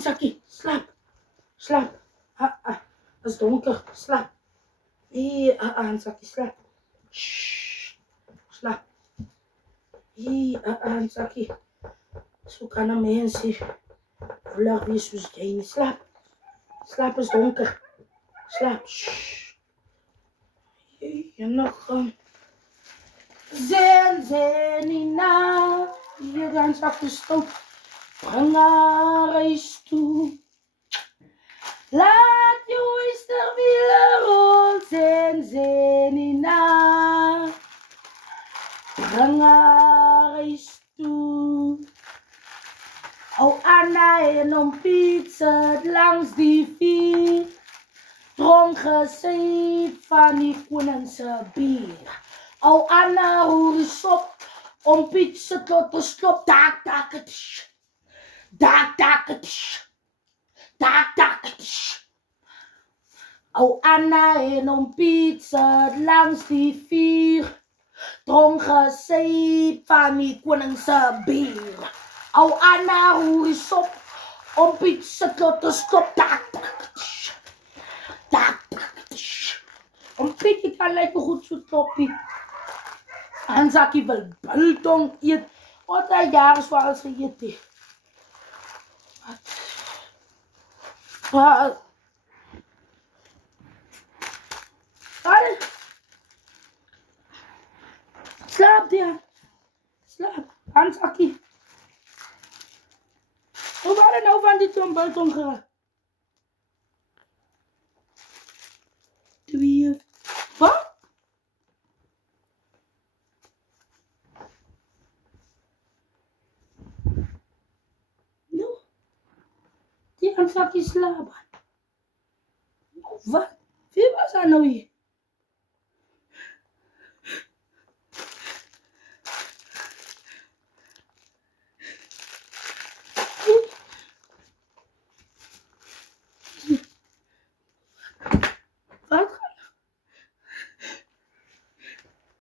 Sakkie, slaap. Slaap. Het is donker. Slaap. Hier, Sakkie, slaap. Shh. Slaap. Hier, Sakkie. Zo kan een mens hier. Vlug weer soos jy nie. Slaap. Slaap is donker. Slaap. Shh. Jy nog Zenina. Hier gaan Sakkie stout. Bring haar huis toe. Laat je oysterwielen rol Zenina. Bring haar huis toe. O Anna en om pizza langs die vier. Dronk gesyp van die koningse bier. O Anna roer sop om pizza tot te stop. Tak, tak, tsch. Tak, tak, tsch. Tak, tak, tsch. O Anna en om pizza langs die vier. Dronk gesyp van die koningse bier. O Anna roer sop om pizza tot te stop. Tak, tak, tsch. Tak, tak, tsch. Om pizza kan lijken goed zo toppie. En Sakkie wil biltong eet. Wat een jaar is waar ze eet. Wat? Slaap dia. Slaap. Aan Sakkie. Hoe waren nou van die zo'n biltong geraakt? 2. Wat? Die aan Sakkie slapen. Wat? Wie was er nou hier?